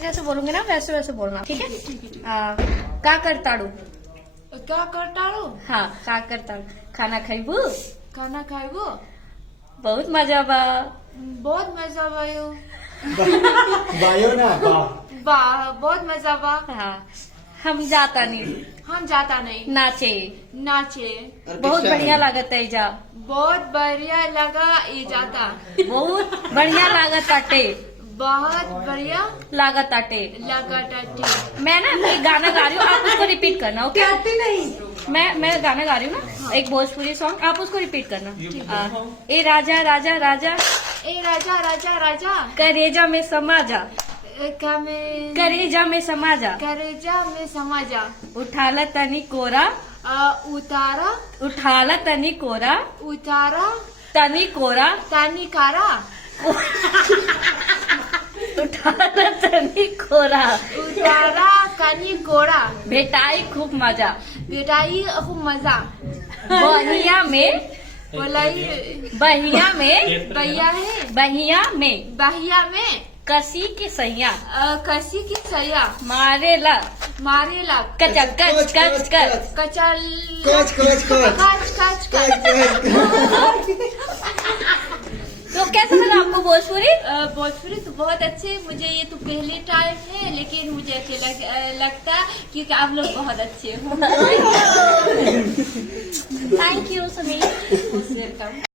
जैसे जैसे बोलूंगी ना वैसे वैसे बोलना, ठीक है? का करताड़ू? क्या करताड़ू? हाँ, का करताड़ू। खाना खाइबू? खाना खाइबो? बहुत मजा बा। बहुत मजा भयो। बायो ना बा। बहुत मजा बा। हाँ, हम जाता नहीं हम जाता नहीं नाचे। नाचे। बहुत बढ़िया लागत है जा। बहुत बढ़िया लगा ये जाता। बहुत बढ़िया लागत आटे। बहुत बढ़िया लागत आटे। लगा टाटी। मैं ना एक गाना गा रही हूँ, आप उसको रिपीट करना, ओके? आती नहीं। मैं गाना गा रही हूँ ना, एक भोजपुरी सॉन्ग, आप उसको रिपीट करना। ए राजा राजा राजा ए राजा राजा राजा करेजा में समा जा, करेजा में समा जा, करेजा में समा जा। उठाला तनी कोरा, उतारा उठाला तनी कोरा, उतारा तनी कोरा, तानिकारा उठाला तनी कोरा, उतारा कानी कोरा। भेटाई खूब मजा, बेटाई खूब मजा। बहिया में, बोलाई बहिया में, भैया है बहिया में, बहिया में कसी की सैया, कसी की सैया मारे ला, मारे ला। कच कच कच कच। कचल कच कच कच कच कच कच। तो कैसा लगा आपको भोजपुरी? भोजपुरी तो बहुत अच्छे, मुझे ये तो पहले टाइम है लेकिन मुझे अच्छे लगता क्योंकि आप लोग बहुत अच्छे हो। Thank you Sameer. वेलकम।